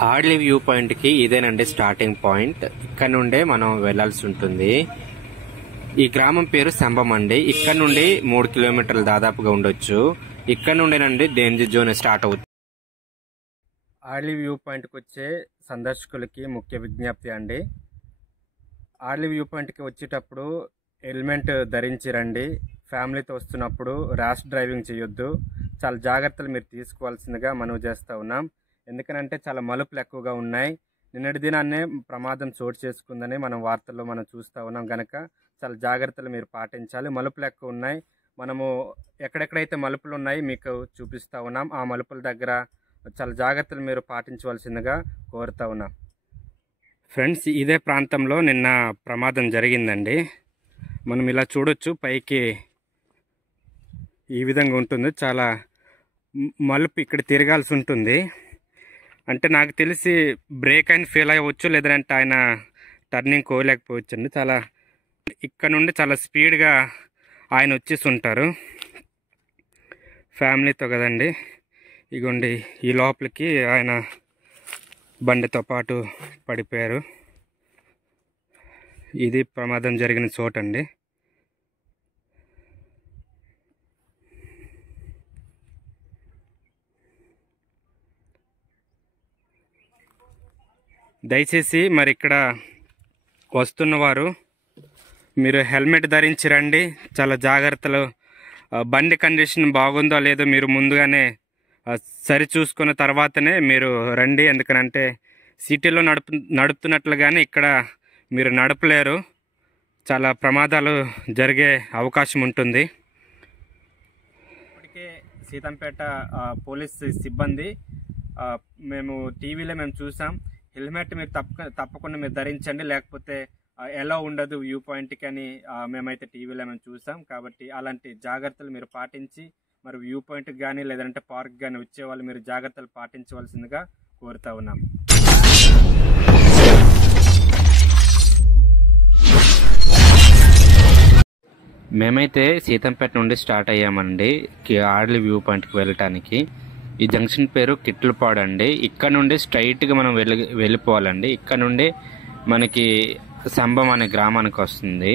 Hardly view point కి ఇదేనండి starting point. ఇక్కడ నుండే మనం వెళ్లాల్సి ఉంటుంది. ఈ గ్రామం పేరు సంబం అండి. ఇక్కడ నుండి 3 కిలోమీటర్లు దాదాపుగా ఉండొచ్చు. ఇక్కడ నుండేనండి డేంజర్ జోన్ స్టార్ట్ అవుతుంది. హార్డ్లీ వ్యూ పాయింట్ కి వచ్చే సందర్శకులకి ముఖ్య విజ్ఞప్తి అండి, హార్డ్లీ వ్యూ పాయింట్ కి వచ్చేటప్పుడు హెల్మెట్ ధరించి రండి. ఫ్యామిలీతో వస్తున్నప్పుడు ర్యాష్ డ్రైవింగ్ చేయొద్దు. చాలా జాగ్రత్తలు మీరు తీసుకోవాల్సిందిగా మనవి చేస్తూ ఉన్నాం. ఎందుకనంటే చాలా మలుపులు ఎక్కువగా ఉన్నాయి. నిన్నటి దినాన్నే ప్రమాదం చోటు చేసుకుందని మనం వార్తల్లో మనం చూస్తూ ఉన్నాం. కనుక చాలా జాగ్రత్తలు మీరు పాటించాలి. మలుపులు ఎక్కువ ఉన్నాయి. మనము ఎక్కడెక్కడైతే మలుపులు ఉన్నాయి మీకు చూపిస్తూ ఉన్నాం. ఆ మలుపుల దగ్గర చాలా జాగ్రత్తలు మీరు పాటించవలసిందిగా కోరుతూ ఉన్నాం. ఫ్రెండ్స్, ఇదే ప్రాంతంలో నిన్న ప్రమాదం జరిగిందండి. మనం ఇలా చూడొచ్చు, పైకి ఈ విధంగా ఉంటుంది. చాలా మలుపు ఇక్కడ తిరగాల్సి ఉంటుంది. అంటే నాకు తెలిసి బ్రేక్ అయిన ఫెయిల్ అవ్వచ్చు, లేదంటే ఆయన టర్నింగ్ కోయలేకపోవచ్చు అండి. చాలా ఇక్కడ నుండి చాలా స్పీడ్గా ఆయన వచ్చేసి ఉంటారు ఫ్యామిలీతో కదండి. ఇగోండి, ఈ లోపలికి ఆయన బండితో పాటు పడిపోయారు. ఇది ప్రమాదం జరిగిన చోటండి. దయచేసి మరి ఇక్కడ వస్తున్నవారు మీరు హెల్మెట్ ధరించి రండి. చాలా జాగ్రత్తలు, బండి కండిషన్ బాగుందో లేదో మీరు ముందుగానే సరి చూసుకున్న తర్వాతనే మీరు రండి. ఎందుకనంటే సిటీలో నడుపుతున్నట్లుగానే ఇక్కడ మీరు నడపలేరు. చాలా ప్రమాదాలు జరిగే అవకాశం ఉంటుంది. ఇప్పటికే సీతంపేట పోలీస్ సిబ్బంది మేము టీవీలో చూసాం, హెల్మెట్ మీరు తప్పకుండా మీరు ధరించండి, లేకపోతే ఎలా ఉండదు వ్యూ పాయింట్కి అని మేమైతే టీవీలో చూసాం. కాబట్టి అలాంటి జాగ్రత్తలు మీరు పాటించి మరి వ్యూ పాయింట్కి కానీ లేదంటే పార్క్ కానీ వచ్చేవాళ్ళు మీరు జాగ్రత్తలు పాటించవలసిందిగా కోరుతా ఉన్నాం. మేమైతే సీతంపేట నుండి స్టార్ట్ అయ్యామండి హార్డ్లీ వ్యూ పాయింట్కి వెళ్ళటానికి. ఈ జంక్షన్ పేరు కిట్లపాడు అండి. ఇక్కడ నుండి స్ట్రైట్గా మనం వెళ్ళిపోవాలండి. ఇక్కడ నుండి మనకి సంబం అనే గ్రామానికి వస్తుంది.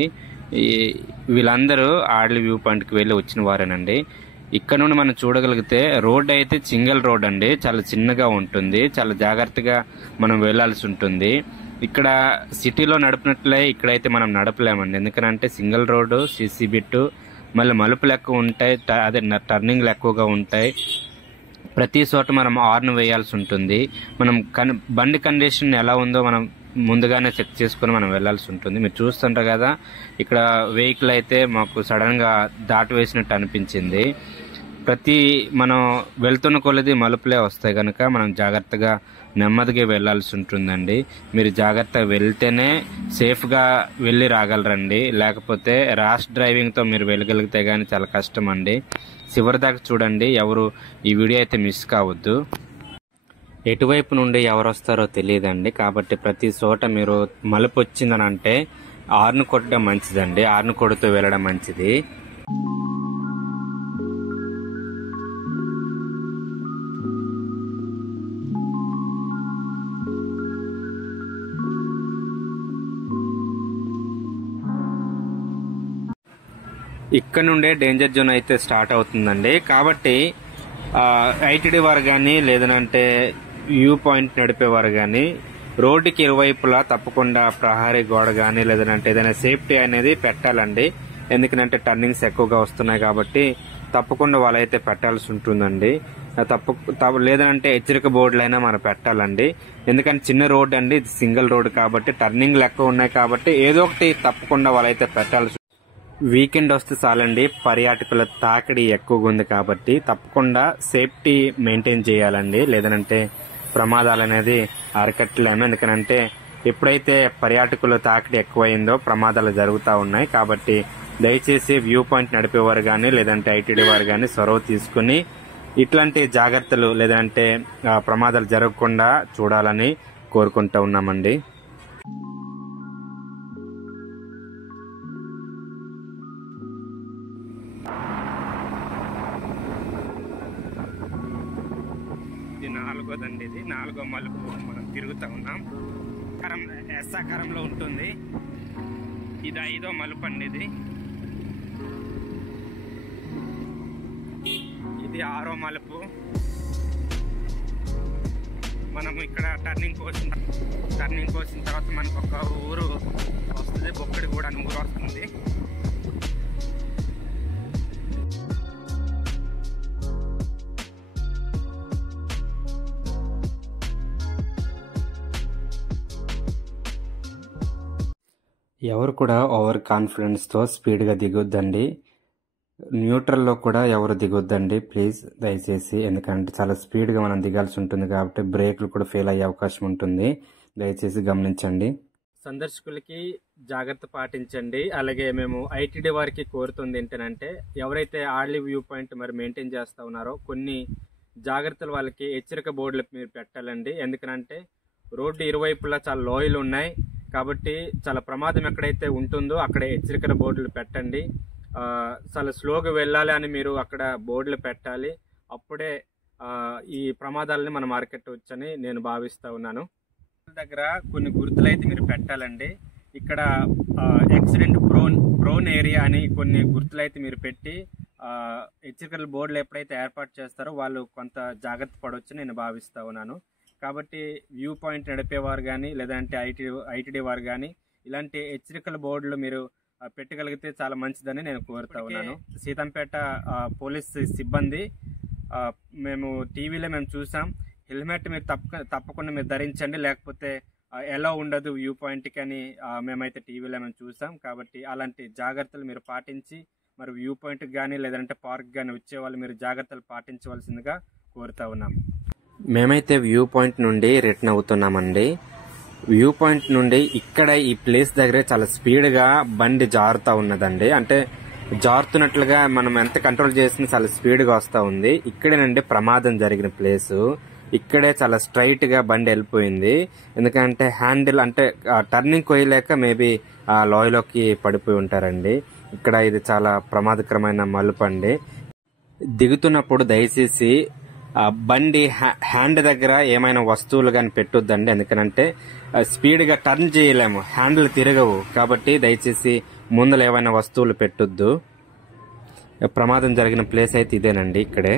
వీళ్ళందరూ హార్డ్లీ వ్యూ పాయింట్కి వెళ్ళి వచ్చిన వారేనండి. ఇక్కడ నుండి మనం చూడగలిగితే రోడ్ అయితే సింగిల్ రోడ్ అండి. చాలా చిన్నగా ఉంటుంది. చాలా జాగ్రత్తగా మనం వెళ్ళాల్సి ఉంటుంది. ఇక్కడ సిటీలో నడిపినట్లే ఇక్కడైతే మనం నడపలేమండి. ఎందుకంటే సింగిల్ రోడ్డు, సీసీ బిట్టు, మళ్ళీ మలుపులు ఎక్కువ ఉంటాయి, అదే టర్నింగ్లు ఎక్కువగా ఉంటాయి. ప్రతి చోట మనం హార్న్ వేయాల్సి ఉంటుంది. మనం బండి కండిషన్ ఎలా ఉందో మనం ముందుగానే చెక్ చేసుకుని మనం వెళ్లాల్సి ఉంటుంది. మీరు చూస్తుంటారు కదా, ఇక్కడ వెహికల్ అయితే మాకు సడన్గా దాటి వేసినట్టు అనిపించింది. మనం వెళ్తున్న కొలది మలుపులే వస్తాయి కనుక మనం జాగ్రత్తగా నెమ్మదిగా వెళ్లాల్సి ఉంటుందండి. మీరు జాగ్రత్తగా వెళ్తేనే సేఫ్గా వెళ్ళి రాగలరండి. లేకపోతే ర్యాష్ డ్రైవింగ్తో మీరు వెళ్ళగలిగితే కానీ చాలా కష్టం అండి. చివరి దాకా చూడండి, ఎవరు ఈ వీడియో అయితే మిస్ కావద్దు. ఎటువైపు నుండి ఎవరు వస్తారో తెలియదండి. కాబట్టి ప్రతి చోట మీరు మలుపు వచ్చిందని అంటే హార్న్ కొట్టడం మంచిదండి. హార్న్ కొడుతూ వెళ్ళడం మంచిది. ఇక్కడ నుండే డేంజర్ జోన్ అయితే స్టార్ట్ అవుతుందండి. కాబట్టి ఐటీడీ వారు కానీ లేదంటే వ్యూ పాయింట్ నడిపేవారు కానీ రోడ్డుకి ఇరువైపులా తప్పకుండా ప్రహారీ గోడ కానీ లేదంటే ఏదైనా సేఫ్టీ అనేది పెట్టాలండి. ఎందుకంటే టర్నింగ్స్ ఎక్కువగా వస్తున్నాయి కాబట్టి తప్పకుండా వాళ్ళైతే పెట్టాల్సి ఉంటుందండి. లేదంటే హెచ్చరిక బోర్డులైనా మనం పెట్టాలండి. ఎందుకంటే చిన్న రోడ్ అండి, ఇది సింగిల్ రోడ్ కాబట్టి టర్నింగ్లు ఎక్కువ ఉన్నాయి కాబట్టి ఏదో ఒకటి తప్పకుండా వాళ్ళైతే పెట్టాల్సి. వీకెండ్ వస్తే చాలండి, పర్యాటకుల తాకిడి ఎక్కువగా ఉంది కాబట్టి తప్పకుండా సేఫ్టీ మెయింటైన్ చేయాలండి. లేదంటే ప్రమాదాలు అనేది అరికట్టలేము. ఎందుకంటే ఎప్పుడైతే పర్యాటకుల తాకిడి ఎక్కువైందో ప్రమాదాలు జరుగుతూ ఉన్నాయి. కాబట్టి దయచేసి వ్యూ పాయింట్ నడిపేవారు కానీ లేదంటే ఐటీడీ వారు కానీ చొరవ తీసుకుని ఇట్లాంటి జాగ్రత్తలు లేదంటే ప్రమాదాలు జరగకుండా చూడాలని కోరుకుంటూ ఉన్నామండి. ఇది 4వ దండి. ఇది 4 4వ మలుపు మనం తిరుగుతూ ఉన్నాం. ఎస్ ఆకారంలో ఉంటుంది. ఇది 5వ మలుపు అండి. ఇది 6వ మలుపు. మనం ఇక్కడ టర్నింగ్ కోసిన తర్వాత మనకు ఒక ఊరు వస్తుంది, బొక్కడి కూడా అని ఊరు వస్తుంది. ఎవరు కూడా ఓవర్ కాన్ఫిడెన్స్తో స్పీడ్గా దిగొద్దండి. న్యూట్రల్లో కూడా ఎవరు దిగొద్దండి ప్లీజ్, దయచేసి. ఎందుకంటే చాలా స్పీడ్గా మనం దిగాల్సి ఉంటుంది కాబట్టి బ్రేక్లు కూడా ఫెయిల్ అయ్యే అవకాశం ఉంటుంది. దయచేసి గమనించండి. సందర్శకులకి జాగ్రత్త పాటించండి. అలాగే మేము ఐటీడీ వారికి కోరుతుంది ఏంటంటే, ఎవరైతే ఆర్లీ వ్యూ పాయింట్ మరి మెయింటైన్ చేస్తూ ఉన్నారో కొన్ని జాగ్రత్తలు వాళ్ళకి హెచ్చరిక బోర్డులు మీరు పెట్టాలండి. ఎందుకంటే రోడ్డు ఇరువైపులా చాలా లోయలు ఉన్నాయి కాబట్టి చాలా ప్రమాదం ఎక్కడైతే ఉంటుందో అక్కడ హెచ్చరికల బోర్డులు పెట్టండి. చాలా స్లోగా వెళ్ళాలి అని మీరు అక్కడ బోర్డులు పెట్టాలి. అప్పుడే ఈ ప్రమాదాలని మనం అరికట్టవచ్చని నేను భావిస్తూ ఉన్నాను. దగ్గర కొన్ని గుర్తులు అయితే మీరు పెట్టాలండి. ఇక్కడ యాక్సిడెంట్ ప్రోన్ ఏరియా అని కొన్ని గుర్తులు అయితే మీరు పెట్టి హెచ్చరికల బోర్డులు ఎప్పుడైతే ఏర్పాటు చేస్తారో వాళ్ళు కొంత జాగ్రత్త పడవచ్చు నేను భావిస్తూ ఉన్నాను. కాబట్టి వ్యూ పాయింట్ నడిపేవారు కానీ లేదంటే ఐటీడీ వారు కానీ ఇలాంటి హెచ్చరికల బోర్డులు మీరు పెట్టగలిగితే చాలా మంచిదని నేను కోరుతా ఉన్నాను. సీతంపేట పోలీస్ సిబ్బంది మేము టీవీలో చూసాం, హెల్మెట్ మీరు తప్పకుండా మీరు ధరించండి, లేకపోతే ఎలా ఉండదు వ్యూ పాయింట్కి అని మేమైతే టీవీలో చూసాం. కాబట్టి అలాంటి జాగ్రత్తలు మీరు పాటించి మరి వ్యూ పాయింట్కి కానీ లేదంటే పార్క్ కానీ వచ్చేవాళ్ళు మీరు జాగ్రత్తలు పాటించవలసిందిగా కోరుతా ఉన్నాం. మేమైతే వ్యూ పాయింట్ నుండి రిటర్న్ అవుతున్నామండి. వ్యూ పాయింట్ నుండి ఇక్కడ ఈ ప్లేస్ దగ్గరే చాలా స్పీడ్గా బండి జారుతూ ఉన్నదండి. అంటే జారుతున్నట్లుగా మనం ఎంత కంట్రోల్ చేసినా చాలా స్పీడ్గా వస్తూ ఉంది. ఇక్కడేనండి ప్రమాదం జరిగిన ప్లేసు. ఇక్కడే చాలా స్ట్రైట్ గా బండి వెళ్ళిపోయింది. ఎందుకంటే హ్యాండిల్ అంటే టర్నింగ్ కొయ్యలేక మేబీ ఆ లోయలోకి పడిపోయి ఉంటారండి. ఇక్కడ ఇది చాలా ప్రమాదకరమైన మలుపు అండి. దిగుతున్నప్పుడు దయచేసి బండి హ్యాండ్ దగ్గర ఏమైనా వస్తువులు కానీ పెట్టొద్దండి. ఎందుకంటే స్పీడ్ గా టర్న్ చేయలేము, హ్యాండిల్ తిరగవు. కాబట్టి దయచేసి ముందర ఏమైనా వస్తువులు పెట్టొద్దు. ప్రమాదం జరిగిన ప్లేస్ అయితే ఇదేనండి, ఇక్కడే.